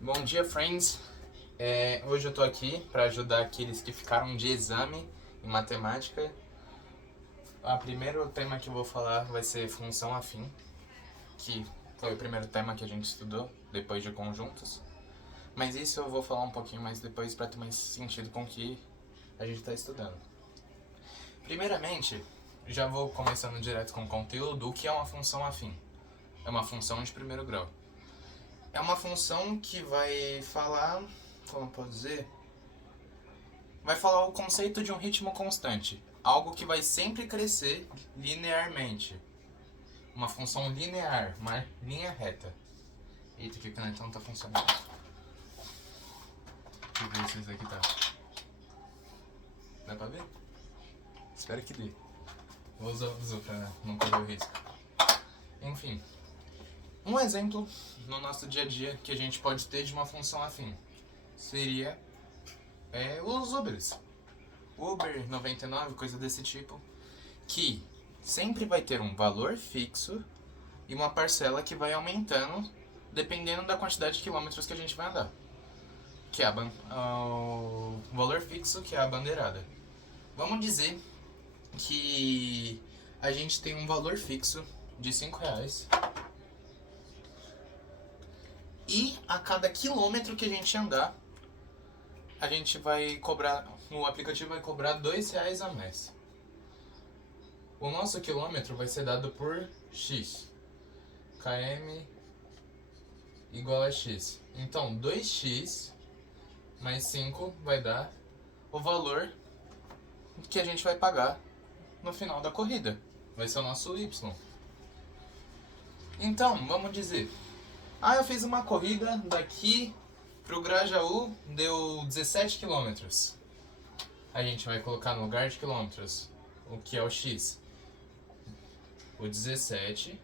Bom dia, friends! Hoje eu tô aqui para ajudar aqueles que ficaram de exame em matemática. O primeiro tema que eu vou falar vai ser função afim, que foi o primeiro tema que a gente estudou depois de conjuntos. Mas isso eu vou falar um pouquinho mais depois para ter mais sentido com o que a gente está estudando. Primeiramente, já vou começando direto com o conteúdo. O que é uma função afim? É uma função de primeiro grau. É uma função que vai falar, como eu posso dizer? Vai falar o conceito de um ritmo constante. Algo que vai sempre crescer linearmente. Uma função linear, uma linha reta. Eita, que o canetão não tá funcionando. Deixa eu ver se isso aqui tá. Dá pra ver? Espero que dê. Vou usar o azul pra não correr o risco. Enfim. Um exemplo no nosso dia a dia que a gente pode ter de uma função afim seria os Ubers. Uber 99, coisa desse tipo, que sempre vai ter um valor fixo e uma parcela que vai aumentando dependendo da quantidade de quilômetros que a gente vai andar. Que é o valor fixo, que é a bandeirada. Vamos dizer que a gente tem um valor fixo de R$5 e a cada quilômetro que a gente andar, a gente vai cobrar, o aplicativo vai cobrar R$2 a mais. O nosso quilômetro vai ser dado por X. km igual a X. Então, 2x mais 5 vai dar o valor que a gente vai pagar no final da corrida. Vai ser o nosso Y. Então, vamos dizer, eu fiz uma corrida daqui pro Grajaú, deu 17 km. A gente vai colocar no lugar de quilômetros o que é o X. O 17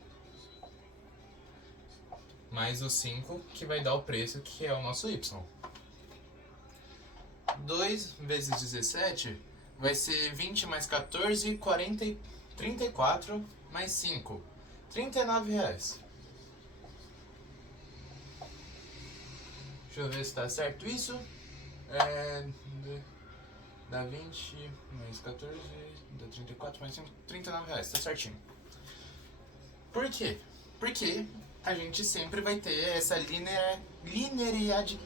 mais o 5, que vai dar o preço, que é o nosso Y. 2 vezes 17 vai ser 20 mais 14, 40, 34 mais 5, R$39. Deixa eu ver se tá certo isso. Dá 20 mais 14, dá 34 mais 5, R$39, tá certinho. Por quê? Porque a gente sempre vai ter essa linearidade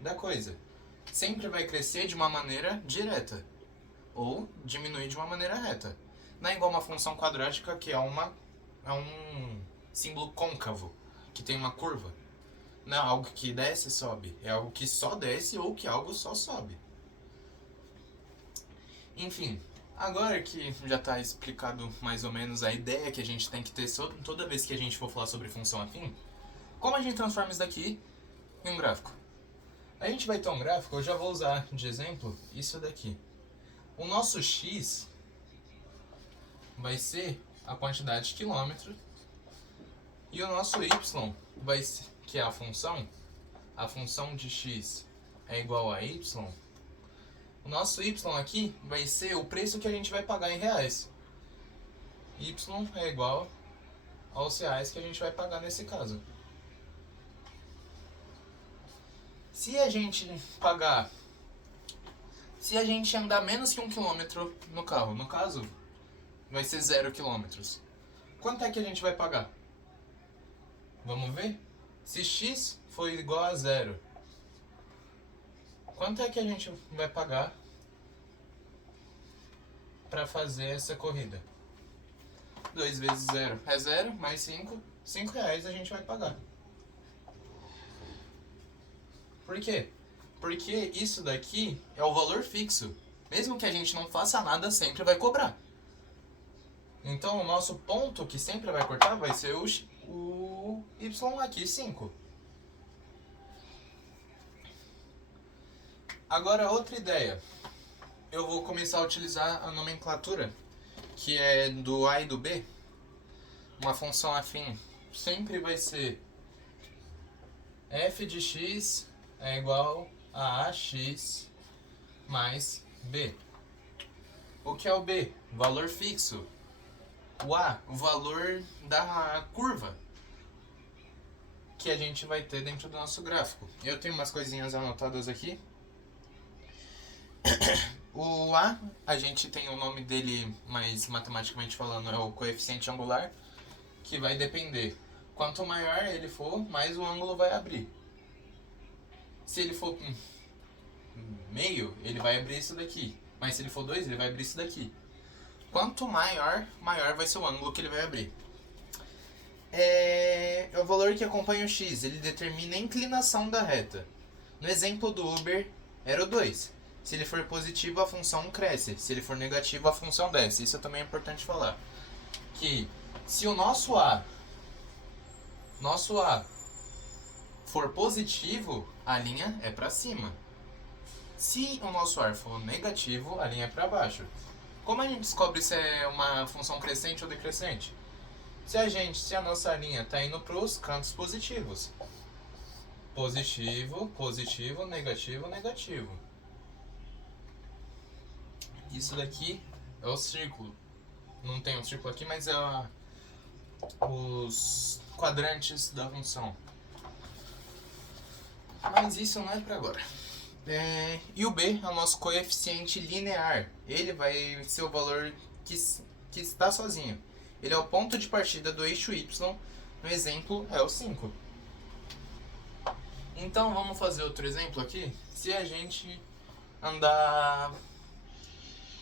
da coisa. Sempre vai crescer de uma maneira direta ou diminuir de uma maneira reta. Não é igual uma função quadrática que é um símbolo côncavo, que tem uma curva. Não é algo que desce e sobe, é algo que só desce ou que algo só sobe. Enfim, agora que já está explicado mais ou menos a ideia que a gente tem que ter toda vez que a gente for falar sobre função afim, como a gente transforma isso daqui em um gráfico? A gente vai ter um gráfico, eu já vou usar de exemplo isso daqui. O nosso x vai ser a quantidade de quilômetros e o nosso y vai ser, que é a função de x é igual a y. O nosso y aqui vai ser o preço que a gente vai pagar em reais. Y é igual aos reais que a gente vai pagar nesse caso. Se a gente andar menos que 1 km no carro, no caso, vai ser 0 km. Quanto é que a gente vai pagar? Vamos ver? Se x for igual a 0, quanto é que a gente vai pagar para fazer essa corrida? 2 vezes 0 é 0, mais 5, R$5 a gente vai pagar. Por quê? Porque isso daqui é o valor fixo. Mesmo que a gente não faça nada, sempre vai cobrar. Então o nosso ponto que sempre vai cortar vai ser o y aqui, 5. Agora outra ideia. Eu vou começar a utilizar a nomenclatura, que é do A e do B. Uma função afim sempre vai ser f de x é igual a ax mais b. O que é o b? Valor fixo. O a, o valor da curva. que a gente vai ter dentro do nosso gráfico. Eu tenho umas coisinhas anotadas aqui. O a gente tem o nome dele, mas matematicamente falando é o coeficiente angular, que vai depender. Quanto maior ele for, mais o ângulo vai abrir. Se ele for meio, ele vai abrir isso daqui. Mas se ele for 2, ele vai abrir isso daqui. Quanto maior vai ser o ângulo que ele vai abrir. É o valor que acompanha o x, ele determina a inclinação da reta. No exemplo do Uber, era o 2. Se ele for positivo, a função cresce. Se ele for negativo, a função desce. Isso também é importante falar. Que se o nosso A for positivo, a linha é para cima. Se o nosso A for negativo, a linha é para baixo. Como a gente descobre se é uma função crescente ou decrescente? Se a nossa linha está indo para os cantos positivos. Positivo, positivo, negativo, negativo. Isso daqui é o círculo. Não tem um círculo aqui, mas é os quadrantes da função. Mas isso não é para agora. E o B é o nosso coeficiente linear. Ele vai ser o valor que está sozinho. Ele é o ponto de partida do eixo Y. No exemplo é o 5. Então vamos fazer outro exemplo aqui. Se a gente andar...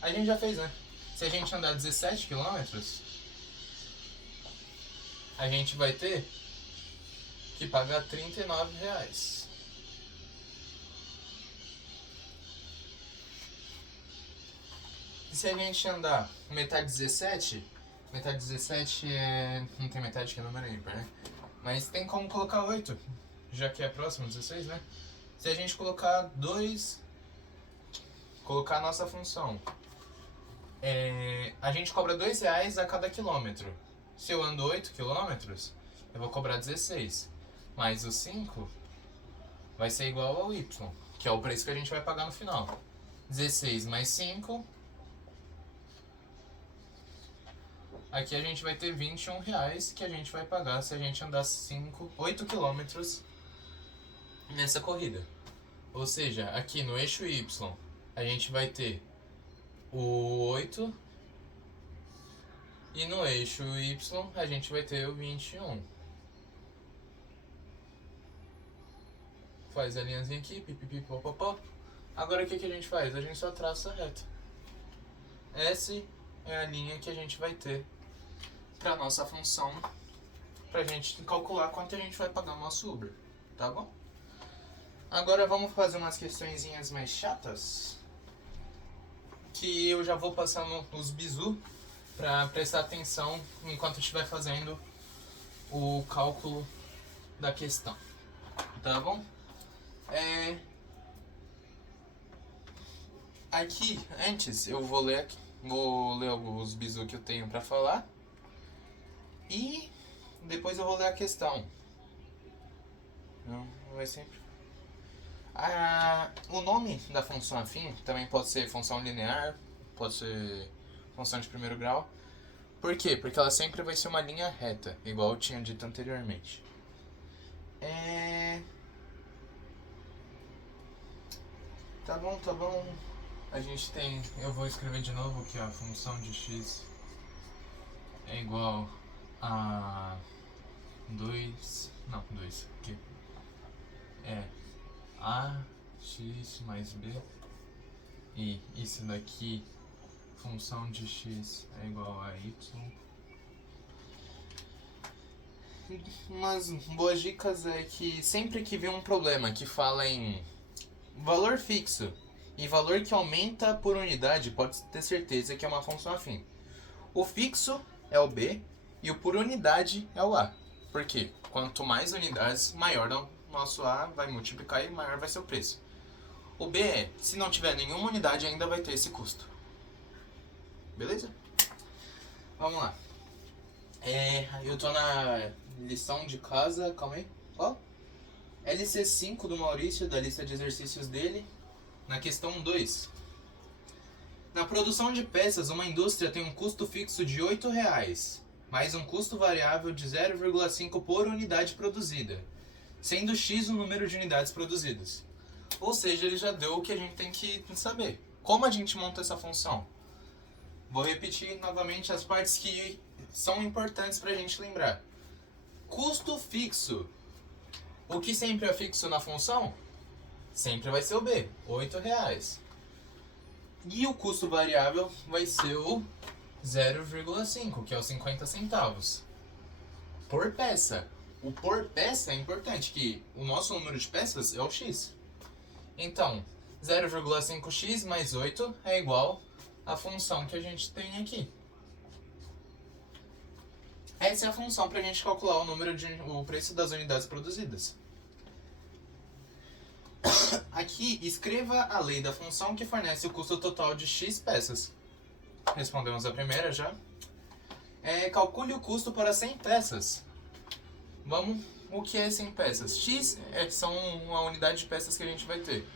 A gente já fez, né? Se a gente andar 17 km, a gente vai ter que pagar R$39. E se a gente andar metade 17 é... Não tem metade que é número ímpar, né? Mas tem como colocar 8, já que é próximo 16, né? Se a gente colocar 2... Colocar a nossa função... a gente cobra R$2 a cada quilômetro. Se eu ando 8 km, eu vou cobrar 16. Mais o 5 vai ser igual ao Y, que é o preço que a gente vai pagar no final. 16 mais 5. Aqui a gente vai ter R$21 que a gente vai pagar se a gente andar 8 km nessa corrida. Ou seja, aqui no eixo Y a gente vai ter o 8 e no eixo Y a gente vai ter o 21. Faz a linhazinha aqui, pipipipopopó. Agora o que a gente faz? A gente só traça a reta. Essa é a linha que a gente vai ter para nossa função, pra gente calcular quanto a gente vai pagar o nosso Uber, tá bom? Agora vamos fazer umas questõezinhas mais chatas, que eu já vou passando os bizu para prestar atenção enquanto estiver fazendo o cálculo da questão, tá bom? Aqui, antes, eu vou ler os bizu que eu tenho para falar e depois eu vou ler a questão. Não vai sempre. O nome da função afim também pode ser função linear, pode ser função de primeiro grau. Por quê? Porque ela sempre vai ser uma linha reta, igual eu tinha dito anteriormente. Tá bom. A gente tem... Eu vou escrever de novo que a função de x é igual a 2... Não, 2. Aqui. Ax mais b. E isso daqui, função de x é igual a y. Umas boas dicas é que sempre que vir um problema que fala em valor fixo e valor que aumenta por unidade, pode ter certeza que é uma função afim. O fixo é o b e o por unidade é o a. Por quê? Quanto mais unidades, maior o nosso a vai multiplicar e maior vai ser o preço. O b é, se não tiver nenhuma unidade, ainda vai ter esse custo. Beleza? Vamos lá. Eu tô na lição de casa, calma aí. Ó. LC5 do Maurício, da lista de exercícios dele, na questão 2. Na produção de peças, uma indústria tem um custo fixo de R$8, mais um custo variável de 0,5 por unidade produzida. sendo x o número de unidades produzidas. Ou seja, ele já deu o que a gente tem que saber. Como a gente monta essa função? Vou repetir novamente as partes que são importantes para a gente lembrar. Custo fixo. O que sempre é fixo na função? Sempre vai ser o B, R$8. E o custo variável vai ser o 0,5, que é os 50 centavos. Por peça. O por peça é importante, que o nosso número de peças é o x. Então, 0,5x mais 8 é igual à função que a gente tem aqui. Essa é a função para a gente calcular o preço das unidades produzidas. Aqui, escreva a lei da função que fornece o custo total de x peças. Respondemos a primeira já. Calcule o custo para 100 peças. O que é 100 peças? X são a unidade de peças que a gente vai ter.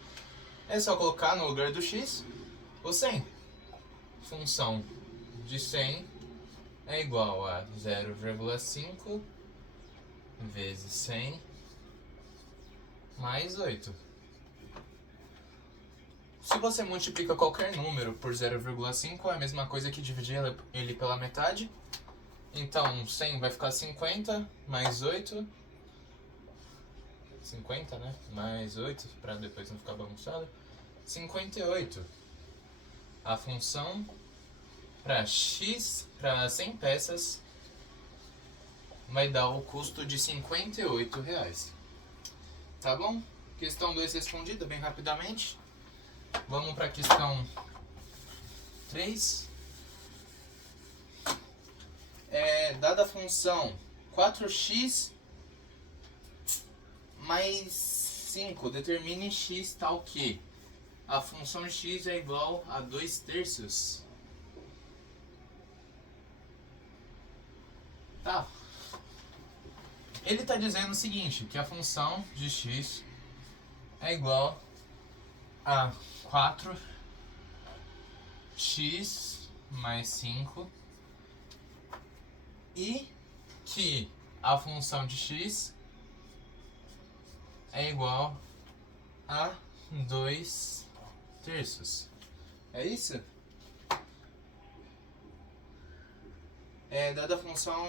É só colocar no lugar do x o 100. Função de 100 é igual a 0,5 vezes 100 mais 8. Se você multiplica qualquer número por 0,5, é a mesma coisa que dividir ele pela metade. Então, 100 vai ficar 50 mais 8. 50, né? Mais 8, para depois não ficar bagunçado. 58. A função para x, para 100 peças, vai dar o custo de R$58. Tá bom? Questão 2 respondida bem rapidamente. Vamos para a questão 3. Dada a função 4x mais 5, determine x tal que a função x é igual a 2/3. Tá. Ele está dizendo o seguinte, que a função de x é igual a 4x mais 5 e que a função de x é igual a 2/3. É isso? Dada a função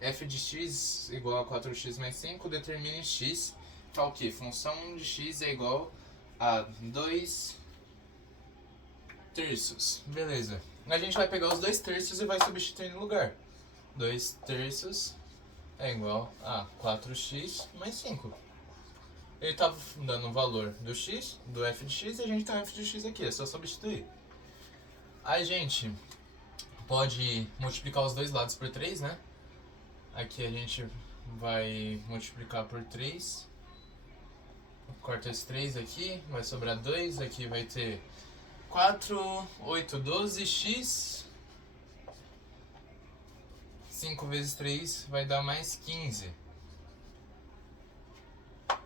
f de x igual a 4x mais 5, determine x tal que função de x é igual a 2/3. Beleza. A gente vai pegar os 2/3 e vai substituir no lugar. 2/3 é igual a 4x mais 5. Ele está dando o valor do x, do f de x, e a gente tem o f de x aqui, é só substituir. A gente pode multiplicar os dois lados por 3, né? Aqui a gente vai multiplicar por 3. Corta esse 3 aqui, vai sobrar 2. Aqui vai ter 4, 8, 12, x. 5 vezes 3 vai dar mais 15.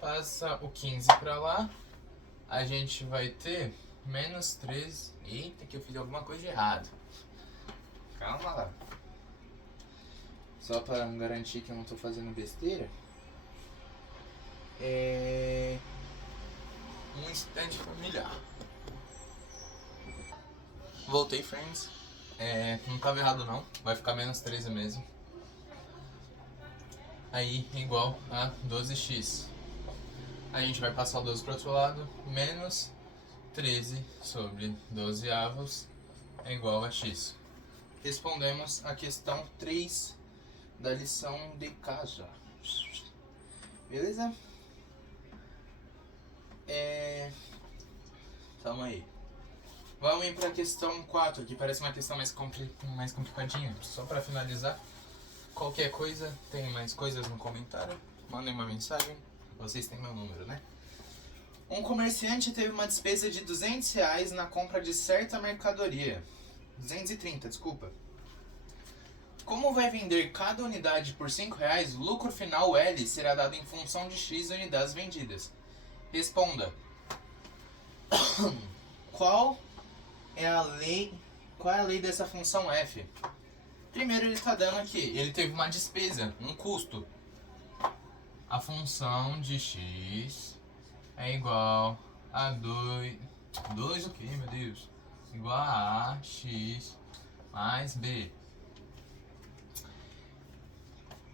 Passa o 15 para lá. A gente vai ter menos 13. Eita, que eu fiz alguma coisa de errado. Calma lá. Só para garantir que eu não estou fazendo besteira. Um instante familiar. Voltei, friends. Não estava errado não. Vai ficar menos 13 mesmo. Aí igual a 12x. A gente vai passar o 12 para o outro lado. Menos 13 sobre 12 avos é igual a x. Respondemos a questão 3 da lição de casa. Beleza? Tamo aí. Vamos ir para a questão 4, que parece uma questão mais complicadinha. Só para finalizar, qualquer coisa, tem mais coisas no comentário, mandem uma mensagem, vocês têm meu número, né? Um comerciante teve uma despesa de R$200 na compra de certa mercadoria. 230, desculpa. Como vai vender cada unidade por R$5, o lucro final L será dado em função de X unidades vendidas. Responda. Qual é a lei dessa função F? Primeiro ele está dando aqui, ele teve uma despesa, um custo. a função de x é igual a 2... 2 o quê, meu Deus? Igual a x mais b.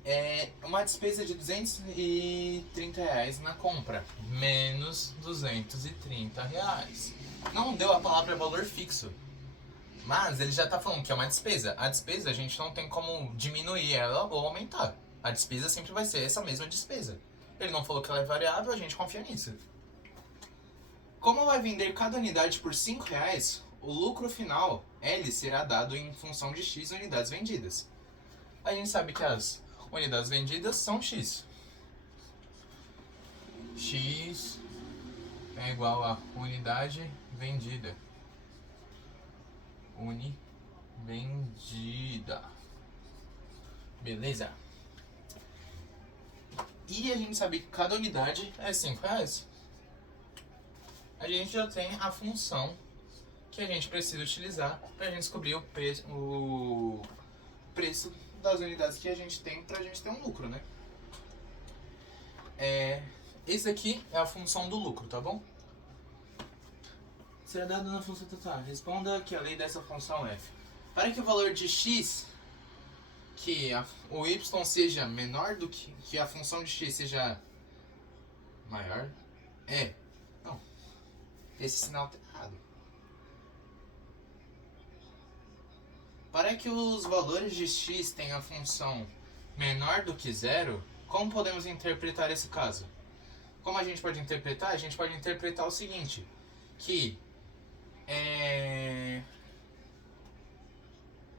É uma despesa de R$230 na compra, menos R$230. Não deu a palavra valor fixo, mas ele já tá falando que é uma despesa. A despesa a gente não tem como diminuir ela ou aumentar. A despesa sempre vai ser essa mesma despesa. Ele não falou que ela é variável, a gente confia nisso. Como vai vender cada unidade por R$5, o lucro final, L, será dado em função de x unidades vendidas. A gente sabe que as unidades vendidas são x. X é igual a unidade vendida. Vendida. Beleza? E a gente sabe que cada unidade é R$5. A gente já tem a função que a gente precisa utilizar para a gente descobrir o preço das unidades que a gente tem para a gente ter um lucro, né? Esse aqui é a função do lucro, tá bom? Será dado na função total. Responda que a lei dessa função f. Para que o valor de x, que o y seja menor do que a função de x seja maior, não, esse sinal está errado. Para que os valores de x tenham a função menor do que zero, como podemos interpretar esse caso? Como a gente pode interpretar? A gente pode interpretar o seguinte, que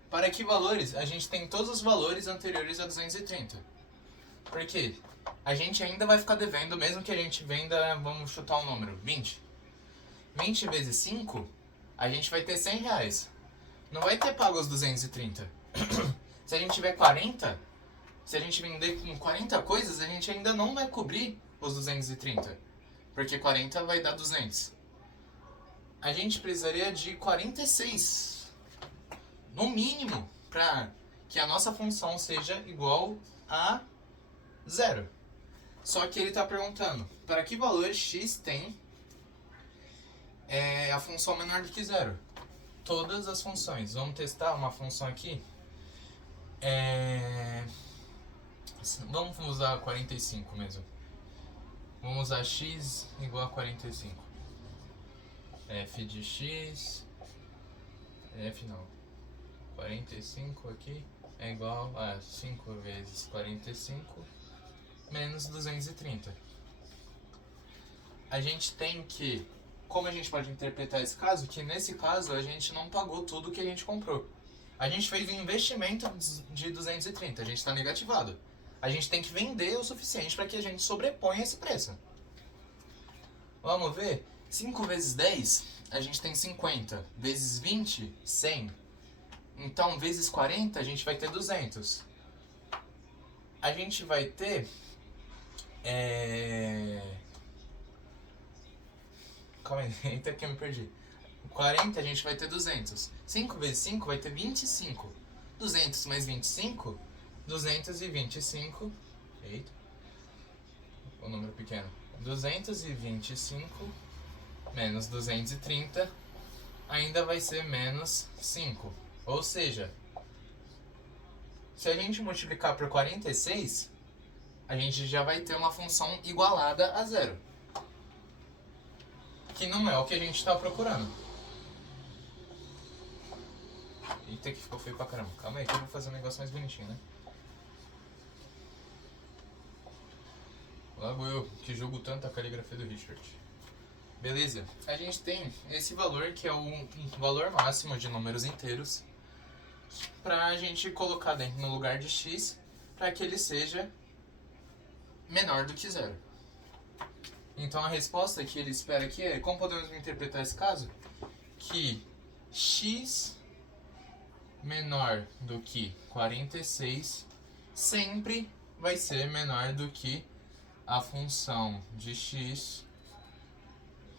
para que valores? A gente tem todos os valores anteriores a 230. Por quê? A gente ainda vai ficar devendo, mesmo que a gente venda, vamos chutar um número, 20. 20 vezes 5, a gente vai ter R$100. Não vai ter pago os 230. Se a gente tiver 40, se a gente vender com 40 coisas, a gente ainda não vai cobrir os 230. Porque 40 vai dar 200. A gente precisaria de 46, no mínimo, para que a nossa função seja igual a zero. Só que ele está perguntando, para que valor x tem a função menor do que zero? Todas as funções. Vamos testar uma função aqui. Vamos usar 45 mesmo. Vamos usar x igual a 45. F de x, F não, 45 aqui é igual a 5 vezes 45 menos 230. A gente tem que, como a gente pode interpretar esse caso? Que nesse caso a gente não pagou tudo que a gente comprou. A gente fez um investimento de 230, a gente está negativado. A gente tem que vender o suficiente para que a gente sobreponha esse preço. Vamos ver? 5 vezes 10, a gente tem 50. Vezes 20, 100. Então, vezes 40, a gente vai ter 200. A gente vai ter... Calma aí, eita que eu me perdi. 40, a gente vai ter 200. 5 vezes 5 vai ter 25. 200 mais 25, 225. Eita. O número pequeno. 225 menos 230 ainda vai ser menos 5. Ou seja, se a gente multiplicar por 46, a gente já vai ter uma função igualada a zero. Que não é o que a gente está procurando. Eita, que ficou feio pra caramba. Calma aí que eu vou fazer um negócio mais bonitinho, né? Logo eu, que julgo tanto a caligrafia do Richard. Beleza, a gente tem esse valor que é o valor máximo de números inteiros pra gente colocar dentro no lugar de x para que ele seja menor do que zero. Então a resposta que ele espera aqui é, como podemos interpretar esse caso? Que x menor do que 46 sempre vai ser menor do que a função de x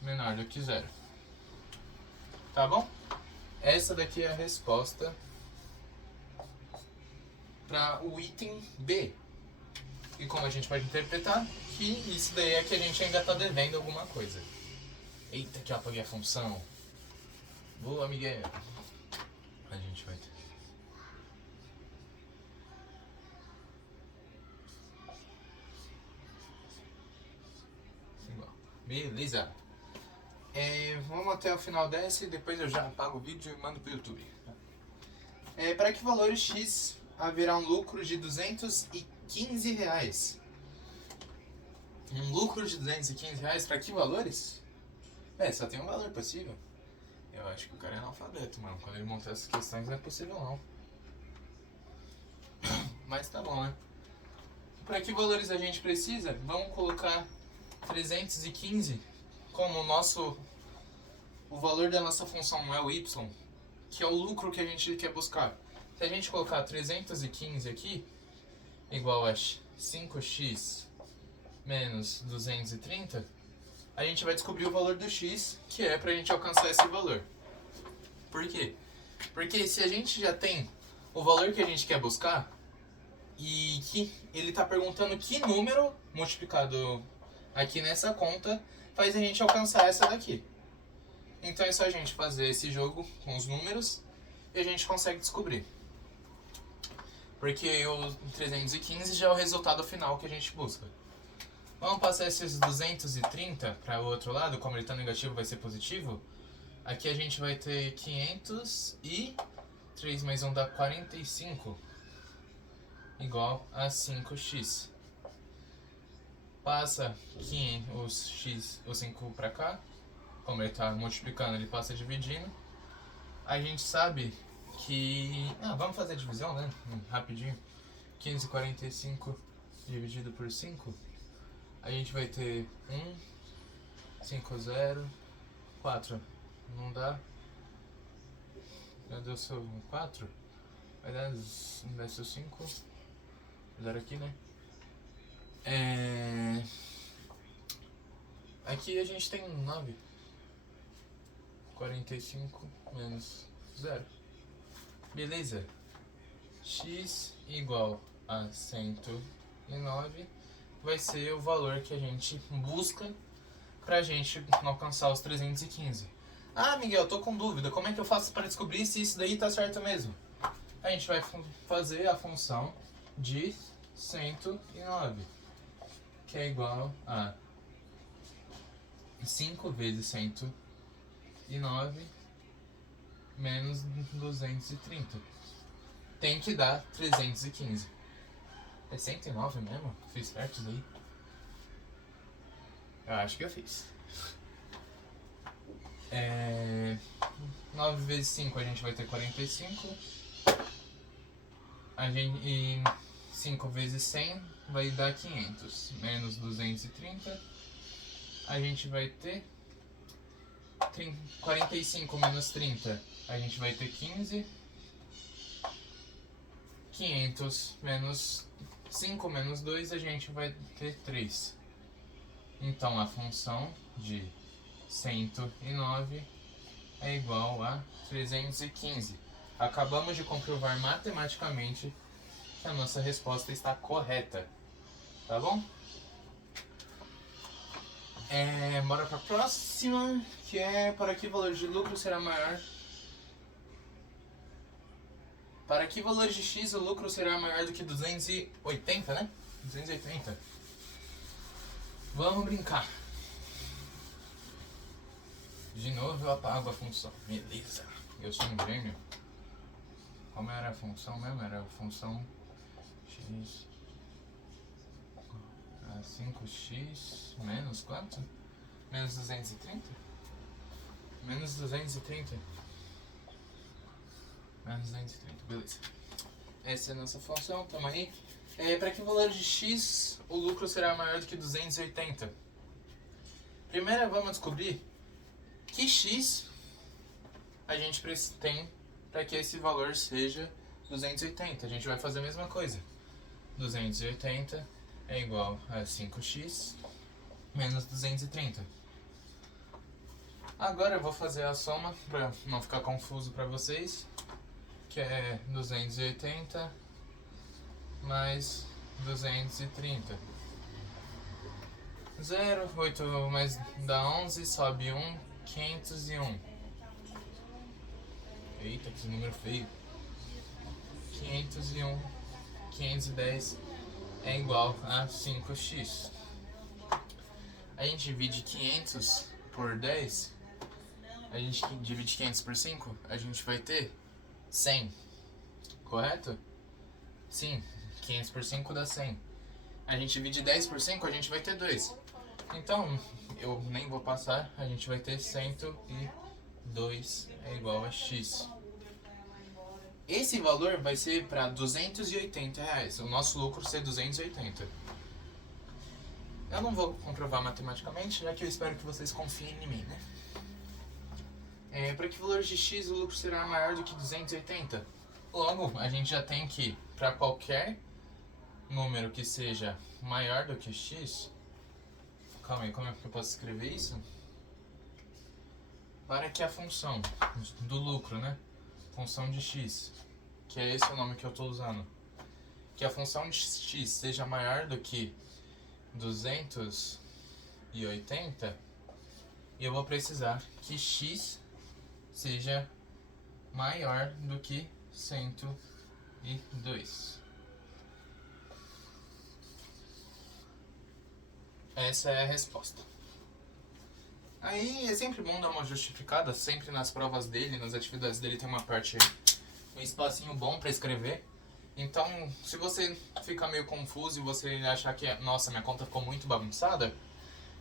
menor do que zero. Tá bom? Essa daqui é a resposta para o item B. E como a gente pode interpretar? Que isso daí é que a gente ainda está devendo alguma coisa. Eita, que eu apaguei a função. Boa, Miguel. A gente vai ter. Beleza. Vamos até o final dessa e depois eu já apago o vídeo e mando pro YouTube. Para que valores X haverá um lucro de R$215? Um lucro de R$215 para que valores? Só tem um valor possível. Eu acho que o cara é analfabeto, mano. Quando ele montar essas questões não é possível não. Mas tá bom, né? Para que valores a gente precisa? Vamos colocar 315 como o valor da nossa função é o y, que é o lucro que a gente quer buscar. Se a gente colocar 315 aqui, igual a 5x menos 230, a gente vai descobrir o valor do x, que é pra gente alcançar esse valor. Por quê? Porque se a gente já tem o valor que a gente quer buscar, e que ele está perguntando que número multiplicado aqui nessa conta faz a gente alcançar essa daqui. Então é só a gente fazer esse jogo com os números e a gente consegue descobrir. Porque o 315 já é o resultado final que a gente busca. Vamos passar esses 230 para o outro lado, como ele está negativo vai ser positivo. Aqui a gente vai ter 500 e 3 mais 1 dá 45. Igual a 5x. Passa o 5 para cá. Como ele está multiplicando, ele passa dividindo. A gente sabe que... vamos fazer a divisão, né? Rapidinho. 545 dividido por 5. A gente vai ter 1, 5, 0, 4. Não dá. Já deu só 4. Vai dar 5. 0 aqui, né? Aqui a gente tem 9. 45 menos 0. Beleza. X igual a 109 vai ser o valor que a gente busca pra gente alcançar os 315. Miguel, eu tô com dúvida. Como é que eu faço para descobrir se isso daí tá certo mesmo? A gente vai fazer a função de 109, que é igual a 5 vezes 109 menos 230. Tem que dar 315. É 109 mesmo? Fiz certo isso aí? Eu acho que eu fiz. 9 vezes 5 a gente vai ter 45. E 5 vezes 100 vai dar 500. Menos 230. A gente vai ter 45 menos 30. A gente vai ter 15. 500 menos 5 menos 2 a gente vai ter 3. Então a função de 109 é igual a 315. Acabamos de comprovar matematicamente que a nossa resposta está correta. Tá bom? Bora para a próxima, que é para que valor de lucro será maior? Para que valor de x o lucro será maior do que 280, né? 280. Vamos brincar. De novo eu apago a função. Beleza. Eu sou um gênio. Como era a função mesmo? Era a função x... 5x menos quanto? Menos 230? Menos 230. Menos 230, beleza. Essa é a nossa função, tamo aí. Para que valor de x o lucro será maior do que 280? Primeiro vamos descobrir que x a gente tem para que esse valor seja 280. A gente vai fazer a mesma coisa. 280 é igual a 5x menos 230. Agora eu vou fazer a soma para não ficar confuso para vocês, que é 280 mais 230. 0, 8 mais dá 11, sobe 1, 501. Eita, que número feio. 501, 510 é igual a 5x. A gente divide 500 por 10, a gente divide 500 por 5, a gente vai ter 100, correto? Sim, 500 por 5 dá 100. A gente divide 10 por 5, a gente vai ter 2. Então, eu nem vou passar, a gente vai ter 102 é igual a x. Esse valor vai ser para R$280, o nosso lucro ser 280. Eu não vou comprovar matematicamente, já que eu espero que vocês confiem em mim, né? Para que valor de x o lucro será maior do que 280? Logo, a gente já tem que, para qualquer número que seja maior do que x... Calma aí, como é que eu posso escrever isso? Para que a função do lucro, né? Função de x, que é esse o nome que eu estou usando, que a função de x seja maior do que 280, e eu vou precisar que x seja maior do que 102. Essa é a resposta. Aí é sempre bom dar uma justificada, sempre nas provas dele, nas atividades dele tem uma parte, um espacinho bom para escrever. Então, se você ficar meio confuso e você achar que, nossa, minha conta ficou muito bagunçada,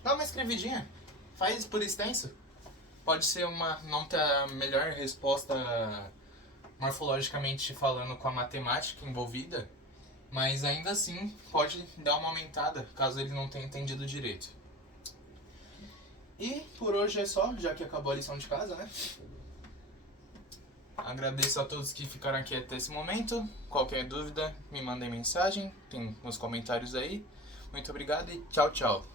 dá uma escrevidinha, faz por extenso. Pode ser não ter a melhor resposta morfologicamente falando com a matemática envolvida, mas ainda assim pode dar uma aumentada caso ele não tenha entendido direito. E por hoje é só, já que acabou a lição de casa, né? Agradeço a todos que ficaram aqui até esse momento. Qualquer dúvida, me mandem mensagem, tem nos comentários aí. Muito obrigado e tchau, tchau.